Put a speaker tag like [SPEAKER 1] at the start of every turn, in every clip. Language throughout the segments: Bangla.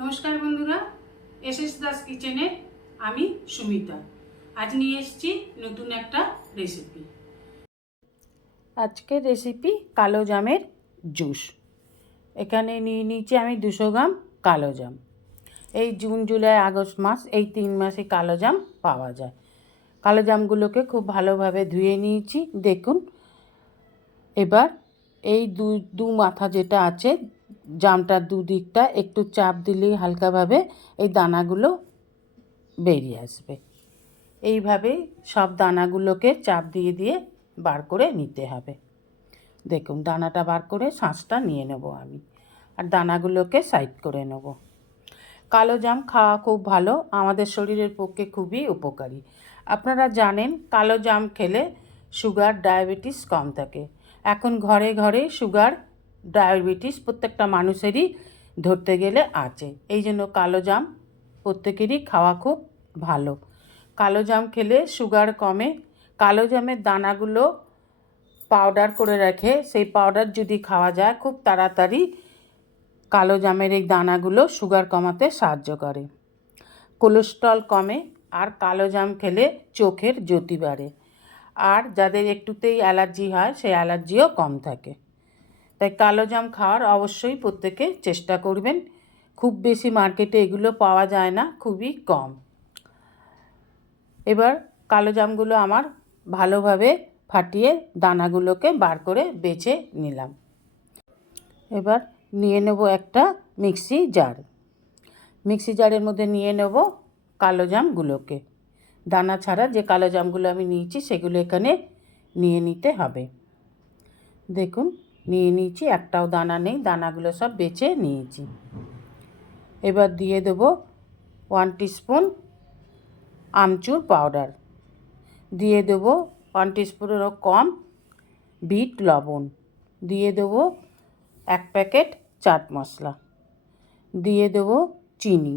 [SPEAKER 1] নমস্কার বন্ধুরা এস এস দাস কিচেনে আমি সুমিতা। আজ নিয়ে এসেছি নতুন একটা রেসিপি
[SPEAKER 2] আজকের রেসিপি কালো জামের জুস। এখানে নিয়ে নিয়েছি আমি দুশো গ্রাম কালো জাম। এই জুন, জুলাই, আগস্ট মাস এই তিন মাসে কালো জাম পাওয়া যায়। কালো জামগুলোকে খুব ভালোভাবে ধুয়ে নিয়েছি। দেখুন, এবার এই দু দু মাথা যেটা আছে জামটার দুদিকটা একটু চাপ দিলেই হালকাভাবে এই দানাগুলো বেরিয়ে আসবে। এইভাবেই সব দানাগুলোকে চাপ দিয়ে দিয়ে বার করে নিতে হবে। দেখুন, দানাটা বার করে শাঁসটা নিয়ে নেব আমি আর দানাগুলোকে সাইড করে নেব। কালো জাম খাওয়া খুব ভালো, আমাদের শরীরের পক্ষে খুবই উপকারী। আপনারা জানেন, কালো জাম খেলে সুগার, ডায়াবেটিস কম থাকে। এখন ঘরে ঘরে সুগার ডায়াবেটিস প্রত্যেকটা মানুষেরই ধরতে গেলে আছে। এই জন্য কালো জাম প্রত্যেকেরই খাওয়া খুব ভালো। কালো জাম খেলে সুগার কমে। কালো জামের দানাগুলো পাউডার করে রাখে সেই পাউডার যদি খাওয়া যায়, খুব তাড়াতাড়ি কালো জামের এই দানাগুলো সুগার কমাতে সাহায্য করে। কোলেস্ট্রল কমে আর কালো জাম খেলে চোখের জ্যোতি বাড়ে। আর যাদের একটুতেই অ্যালার্জি হয়, সেই অ্যালার্জিও কম থাকে। তাই কালো জাম খাওয়ার অবশ্যই প্রত্যেকে চেষ্টা করবেন। খুব বেশি মার্কেটে এগুলো পাওয়া যায় না, খুবই কম। এবার কালো জামগুলো আমার ভালোভাবে ফাটিয়ে দানাগুলোকে বার করে বেছে নিলাম। এবার নিয়ে নেব একটা মিক্সি জার। মিক্সি জারের মধ্যে নিয়ে নেব কালো জামগুলোকে। দানা ছাড়া যে কালো জামগুলো আমি নিয়েছি সেগুলো এখানে নিয়ে নিতে হবে। দেখুন নিয়ে নিয়েছি, একটাও দানা নেই, দানাগুলো সব বেছে নিয়েছি। এবার দিয়ে দেবো ওয়ান টিস্পুন আমচুর পাউডার দিয়ে দেবো ওয়ান টিস্পুনেরও কম বিট লবণ। দিয়ে দেবো এক প্যাকেট চাট মশলা। দিয়ে দেবো চিনি।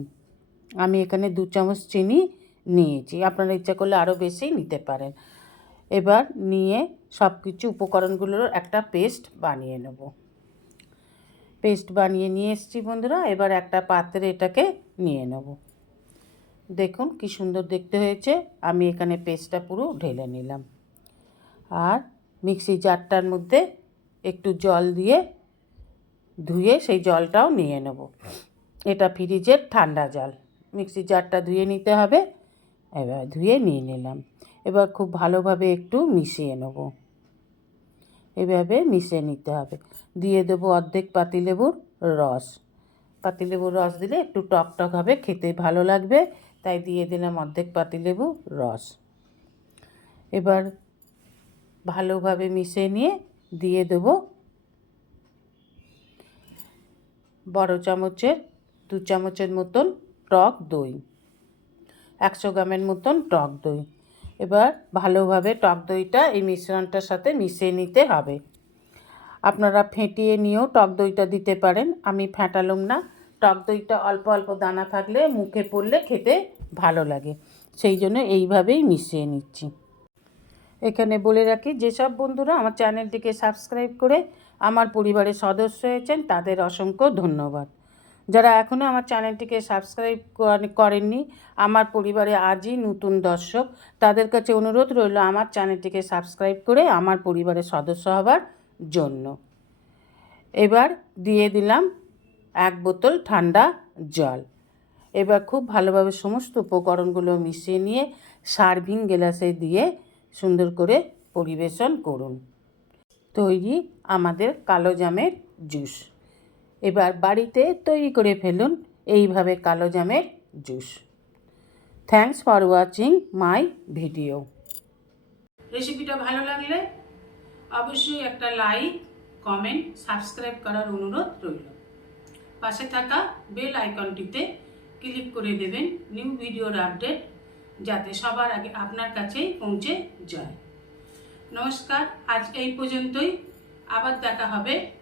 [SPEAKER 2] আমি এখানে দু চামচ চিনি নিয়েছি। আপনারা ইচ্ছা করলে আরও বেশি নিতে পারেন। এবার নিয়ে সব কিছু উপকরণগুলোর একটা পেস্ট বানিয়ে নেব। পেস্ট বানিয়ে নিয়ে এসেছি বন্ধুরা, এবার একটা পাত্রে এটাকে নিয়ে নেব। দেখুন কি সুন্দর দেখতে হয়েছে, আমি এখানে পেস্টটা পুরো ঢেলে নিলাম। আর মিক্সি জারটার মধ্যে একটু জল দিয়ে ধুয়ে সেই জলটাও নিয়ে নেব। এটা ফ্রিজের ঠান্ডা জল, মিক্সি জারটা ধুয়ে নিতে হবে, এবার ধুয়ে নিয়ে নিলাম। এবার খুব ভালোভাবে একটু মিশিয়ে নেব। এভাবে মিশিয়ে নিতে হবে। দিয়ে দেবো অর্ধেক পাতিলেবুর রস। পাতিলেবুর রস দিলে একটু টক টক হবে, খেতে ভালো লাগবে, তাই দিয়ে দিলাম অর্ধেক পাতিলেবু রস। এবার ভালোভাবে মিশিয়ে নিয়ে দিয়ে দেবো বড় চামচের, দু চামচের মতন টক দই, একশো গ্রামের মতন টক দই। এবার ভালোভাবে টক দইটা এই মিশ্রণটার সাথে মিশিয়ে নিতে হবে। আপনারা ফেটিয়ে নিয়েও টক দইটা দিতে পারেন। আমি ফেটালাম না। টক দইটা অল্প অল্প দানা থাকলে মুখে পড়লে খেতে ভালো লাগে। সেই জন্য এইভাবেই মিশিয়ে নিচ্ছি। এখানে বলে রাখি, যেসব বন্ধুরা আমার চ্যানেলটিকে সাবস্ক্রাইব করে আমার পরিবারের সদস্য হয়েছেন, তাদের অসংখ্য ধন্যবাদ। যারা এখনও আমার চ্যানেলটিকে সাবস্ক্রাইব করেননি, আমার পরিবারে আজই নতুন দর্শক, তাদের কাছে অনুরোধ রইল আমার চ্যানেলটিকে সাবস্ক্রাইব করে আমার পরিবারের সদস্য হবার জন্য। এবার দিয়ে দিলাম এক বোতল ঠান্ডা জল। এবার খুব ভালোভাবে সমস্ত উপকরণগুলো মিশিয়ে নিয়ে সার্ভিং গ্লাসে দিয়ে সুন্দর করে পরিবেশন করুন। তৈরি আমাদের কালো জামের জুস। এবার বাড়িতে তৈরি করে ফেলুন এইভাবে কালো জামের juice. Thanks for watching my video
[SPEAKER 1] রেসিপিটা ভালো লাগলে অবশ্যই একটা লাইক কমেন্ট সাবস্ক্রাইব করার অনুরোধ রইল। পাশে থাকা বেল আইকনটিতে ক্লিক করে দেবেন নিউ ভিডিওর আপডেট যাতে সবার আগে আপনার কাছেই পৌঁছে যায়। নমস্কার, আজ এই পর্যন্তই। আবার দেখা হবে